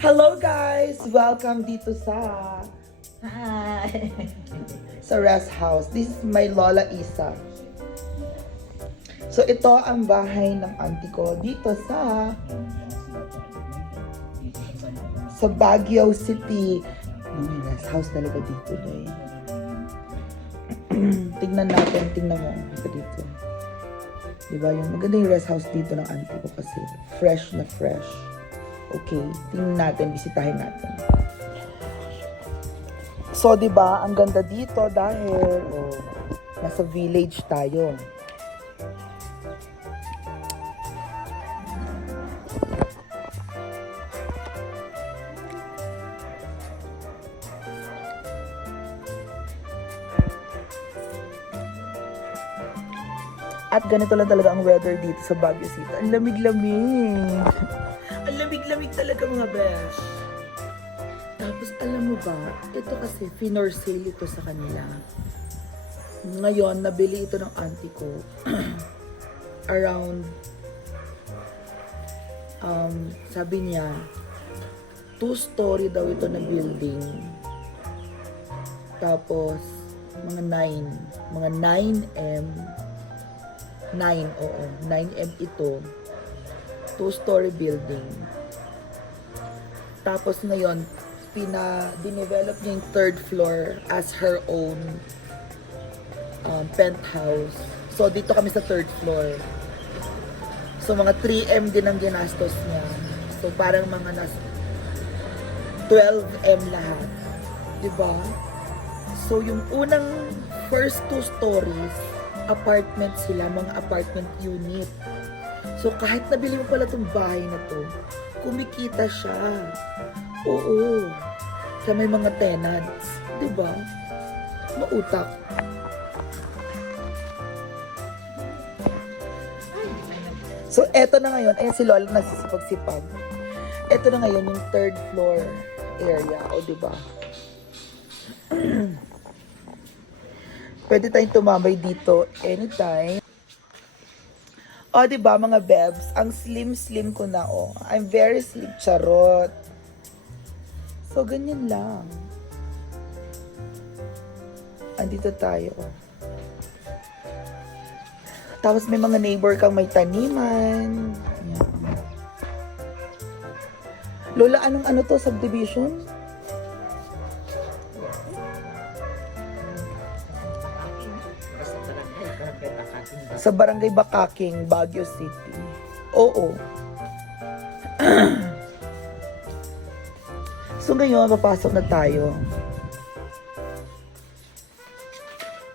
Hello guys! Welcome dito sa Hi! sa rest house. This is my Lola Isa. So ito ang bahay ng auntie ko dito sa Baguio City. May rest house talaga dito, day. Tingnan mo ito dito. Diba yung maganda yung rest house dito ng auntie ko kasi fresh na fresh. Okay, tingnan natin, bisitahin natin. So, diba, ang ganda dito dahil nasa village tayo. At ganito lang talaga ang weather dito sa Baguio City. Ang lamig-lamig. Ang lamig-lamig talaga mga besh. Tapos alam mo ba, ito kasi finor sale ito sa kanila. Ngayon, nabili ito ng auntie ko. Around, sabi niya, 2-story daw ito na building. Tapos, mga 9M. 9M ito. 2-story building. Tapos ngayon, dinevelop niya yung 3rd floor as her own penthouse. So, dito kami sa 3rd floor. So, mga 3M din ang ginastos niya. So, parang mga 12M lahat. Diba? So, yung unang first 2 stories, apartment sila, mga apartment unit. So, kahit nabili mo pala itong bahay na to, kumikita siya. Oo. Sa may mga tenants. Diba? Mautak. So, eto na ngayon. Ayan si Lola nagsisipag-sipag. Eto na ngayon yung 3rd floor area. O, diba? Pwede tayong tumambay dito anytime. O, diba mga bebs? Ang slim-slim ko na, oh. I'm very slim. Charot. So, ganyan lang. Andito tayo. Tapos may mga neighbor kang may taniman. Ayan. Lola, anong ano to? Subdivision? Sa Barangay Bakaking, Baguio City. Oo. So ngayon, papasok na tayo.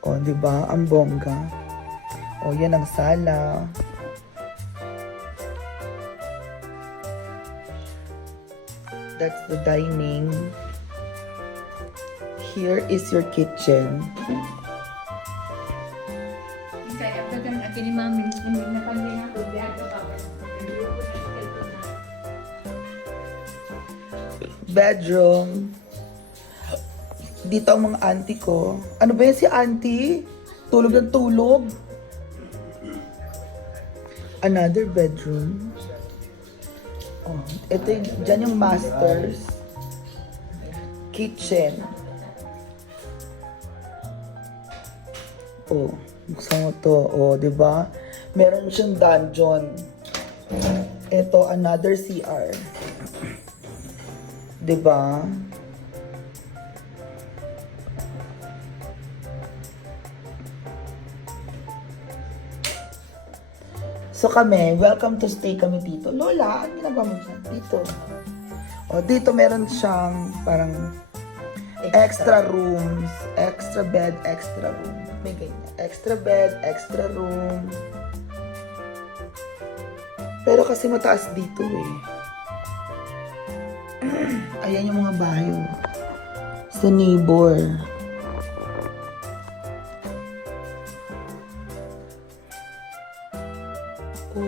O, diba? Ang bongga. O, yan ang sala. That's the dining. Here is your kitchen. Kaya dagang atin ni Mami, hindi na kami ako, biyak ka pa. Bedroom. Dito ang mga auntie ko. Ano ba yan si auntie? Tulog ng tulog. Another bedroom. Oh, ito yung, dyan yung masters. Kitchen. Oh, buksan mo to. Oh, diba? Meron siyang dungeon. Ito, another CR. Diba? So kami, welcome to stay kami dito. Lola, ano ginagawa mo dyan? Dito. O, dito meron siyang parang extra rooms, extra bed, extra room. May ganyan. Extra bed, extra room. Pero kasi mataas dito eh. Ayan yung mga bahay oh. Sa neighbor. Oh.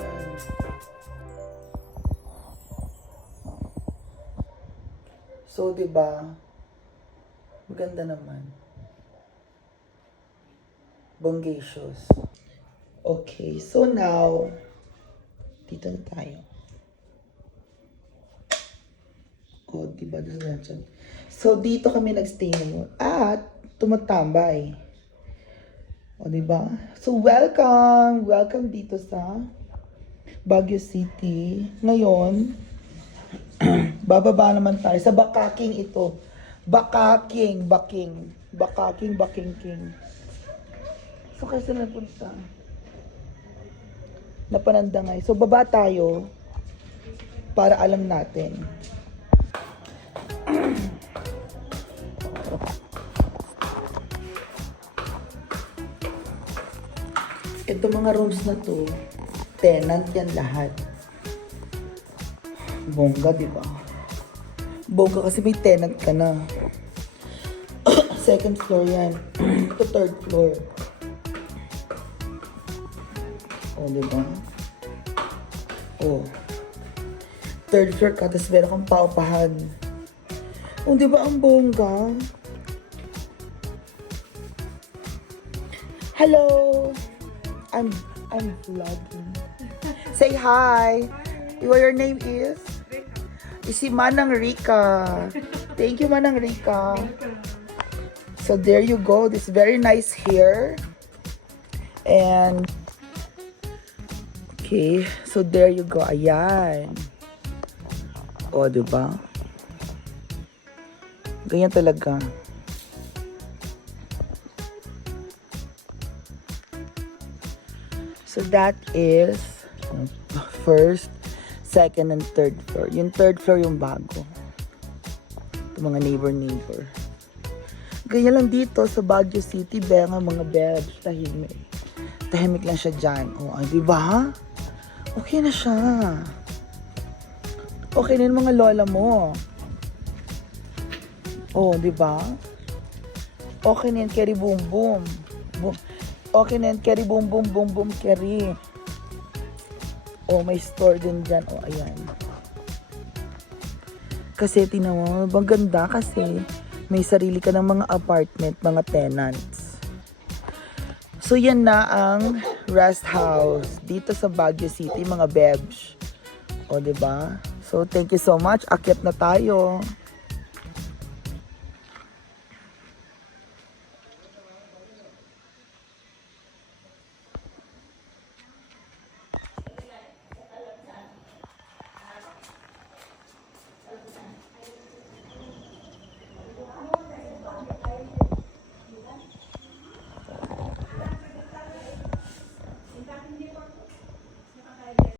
Ayan. So, diba? Maganda naman. Bongacious. Okay, so now, dito na tayo. O, diba? So, dito kami nagstay ngayon. At, tumatambay. O, diba? So, welcome! Welcome dito sa Baguio City. Ngayon, bababa naman tayo sa Bakaking ito. Bakaking. So, kasi napunta. Napanandangay. So, baba tayo para alam natin. Ito mga rooms na to, tenant yan lahat. Bongga, di ba? Bongga kasi may tenant ka na. Second floor yan. Ito third floor. O, di ba? O. Third floor ka, tapos meron kang paupahan. O, di ba ang bongga? Hello! I'm vlogging. Say hi! Your name is? Si Manang Rika. Thank you, Manang Rika. So there you go. This very nice hair. And okay, so there you go. Ayan. O, diba? Ganyan talaga. So that is first, second, and third floor. Yung third floor yung bago. Ito mga neighbor. Ganyan lang dito sa Baguio City, nga mga bebs, tahimik. Tahimik lang siya dyan. O, di ba? Okay na siya. Okay na yung mga lola mo. O, di ba? Okay na yung carry boom boom. Okay na yan, carry boom boom carry. Oh, may store din dyan. Oh, ayan. Kasi tingnan mo, maganda kasi may sarili ka ng mga apartment, mga tenants. So, yan na ang rest house dito sa Baguio City, mga bebs. O, diba? So, thank you so much. Akyat na tayo.